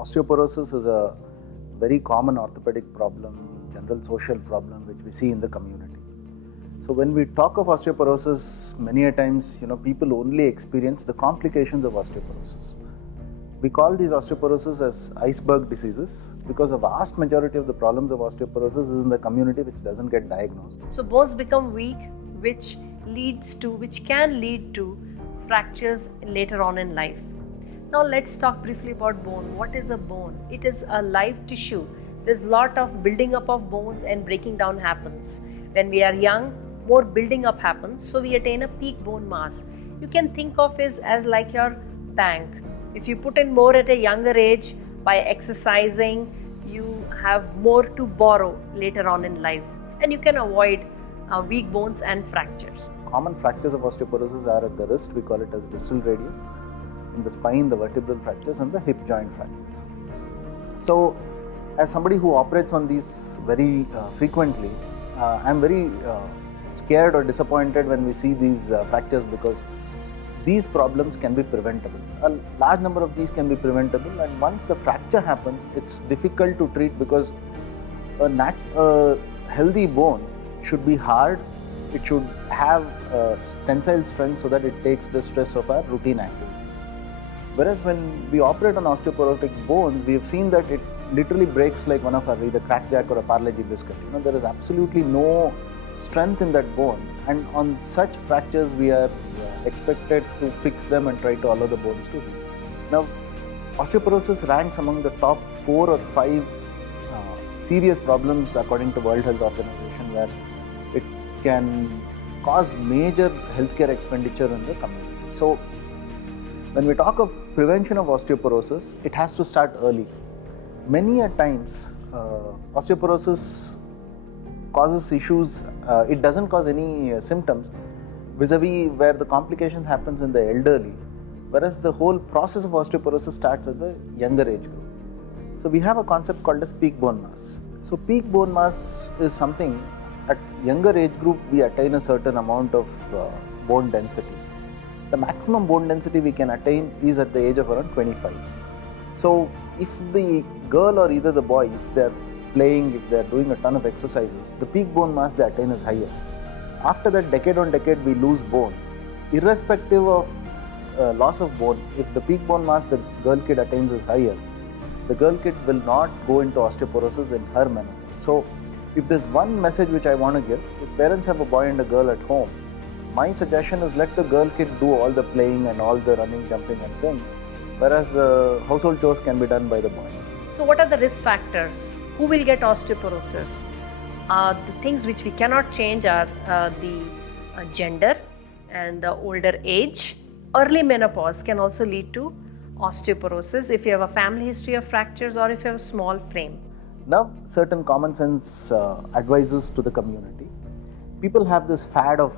Osteoporosis is a very common orthopedic problem, general social problem which we see in the community. So when we talk of osteoporosis, many a times, people only experience the complications of osteoporosis. We call these osteoporosis as iceberg diseases because a vast majority of the problems of osteoporosis is in the community which doesn't get diagnosed. So bones become weak, which can lead to fractures later on in life. Now let's talk briefly about bone. What is a bone? It is a live tissue. There's a lot of building up of bones and breaking down happens. When we are young, more building up happens, so we attain a peak bone mass. You can think of it as like your bank. If you put in more at a younger age by exercising, you have more to borrow later on in life, and you can avoid weak bones and fractures. Common fractures of osteoporosis are at the wrist, we call it as distal radius, in the spine, the vertebral fractures, and the hip joint fractures. So, as somebody who operates on these very frequently, I'm very scared or disappointed when we see these fractures because these problems can be preventable. A large number of these can be preventable, and once the fracture happens, it's difficult to treat because a healthy bone should be hard. It should have tensile strength so that it takes the stress of our routine activities. Whereas when we operate on osteoporotic bones, we have seen that it literally breaks like one of our either crackjack or a Parle-G biscuit. There is absolutely no strength in that bone, and on such fractures we are expected to fix them and try to allow the bones to heal. Now, osteoporosis ranks among the top 4 or 5 serious problems according to World Health Organization, where it can cause major healthcare expenditure in the community. So, when we talk of prevention of osteoporosis, it has to start early. Many a times, osteoporosis causes issues, it doesn't cause any symptoms vis-a-vis where the complications happens in the elderly, whereas the whole process of osteoporosis starts at the younger age group. So we have a concept called as peak bone mass. So peak bone mass is something at younger age group we attain a certain amount of bone density. The maximum bone density we can attain is at the age of around 25. So if the girl or either the boy, if they're playing, if they're doing a ton of exercises, the peak bone mass they attain is higher. After that, decade on decade, we lose bone. Irrespective of loss of bone, if the peak bone mass the girl kid attains is higher, the girl kid will not go into osteoporosis in her menopause. So, if there's one message which I want to give, if parents have a boy and a girl at home, my suggestion is let the girl kid do all the playing and all the running, jumping and things, whereas household chores can be done by the boy. So what are the risk factors? Who will get osteoporosis? The things which we cannot change are the gender and the older age. Early menopause can also lead to osteoporosis if you have a family history of fractures or if you have a small frame. Now, certain common sense advices to the community. People have this fad of,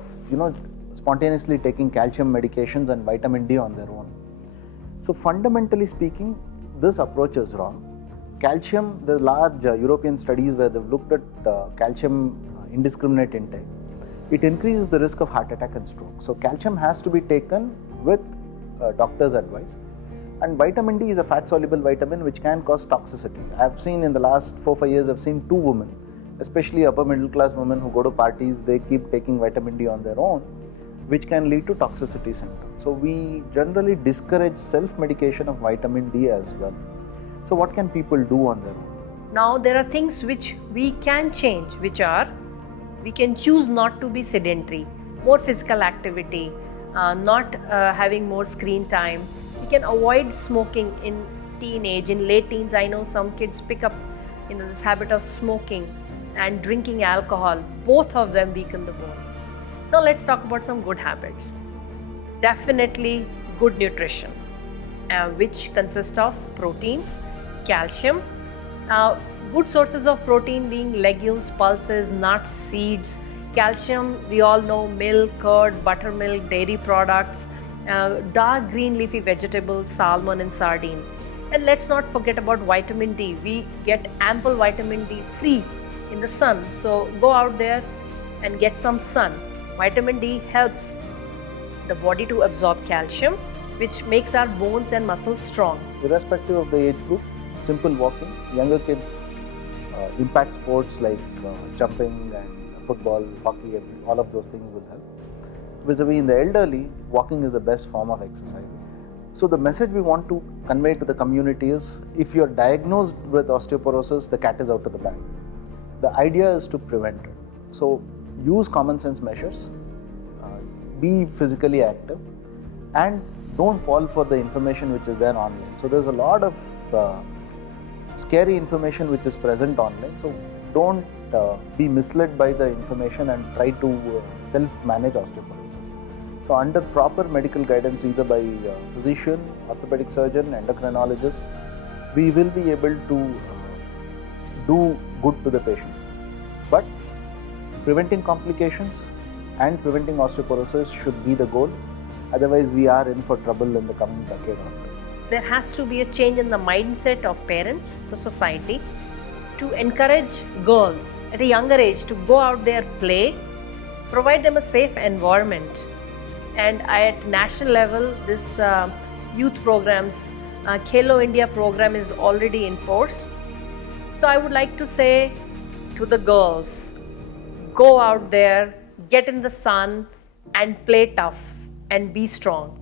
spontaneously taking calcium medications and vitamin D on their own. So fundamentally speaking, this approach is wrong. Calcium, there are large European studies where they've looked at calcium indiscriminate intake. It increases the risk of heart attack and stroke. So calcium has to be taken with doctor's advice. And vitamin D is a fat-soluble vitamin which can cause toxicity. I've seen in the last 4-5 years, I've seen 2 women, especially upper middle class women who go to parties, they keep taking vitamin D on their own, which can lead to toxicity symptoms. So we generally discourage self-medication of vitamin D as well. So what can people do on their own? Now there are things which we can change, which are, we can choose not to be sedentary, more physical activity, not having more screen time. We can avoid smoking in teenage, in late teens. I know some kids pick up this habit of smoking and drinking alcohol. Both of them weaken the bone. Now let's talk about some good habits. Definitely good nutrition, which consists of proteins, calcium, good sources of protein being legumes, pulses, nuts, seeds. Calcium, we all know milk, curd, buttermilk, dairy products, dark green leafy vegetables, salmon and sardine. And let's not forget about vitamin D. We get ample vitamin D free in the sun. So go out there and get some sun. Vitamin D helps the body to absorb calcium, which makes our bones and muscles strong. Irrespective of the age group, simple walking. Younger kids, impact sports like jumping and football, hockey, all of those things will help. Vis-a-vis in the elderly, walking is the best form of exercise. So the message we want to convey to the community is, if you're diagnosed with osteoporosis, the cat is out of the bag. The idea is to prevent it. So use common sense measures, be physically active, and don't fall for the information which is there online. So there's a lot of scary information which is present online. So don't be misled by the information and try to self-manage osteoporosis. So under proper medical guidance, either by physician, orthopedic surgeon, endocrinologist, we will be able to do good to the patient. But preventing complications and preventing osteoporosis should be the goal. Otherwise, we are in for trouble in the coming decade. There has to be a change in the mindset of parents, the society, to encourage girls at a younger age to go out there, play, provide them a safe environment. And at national level, this youth programs, Khelo India program is already in force. So I would like to say to the girls, go out there, get in the sun and play tough and be strong.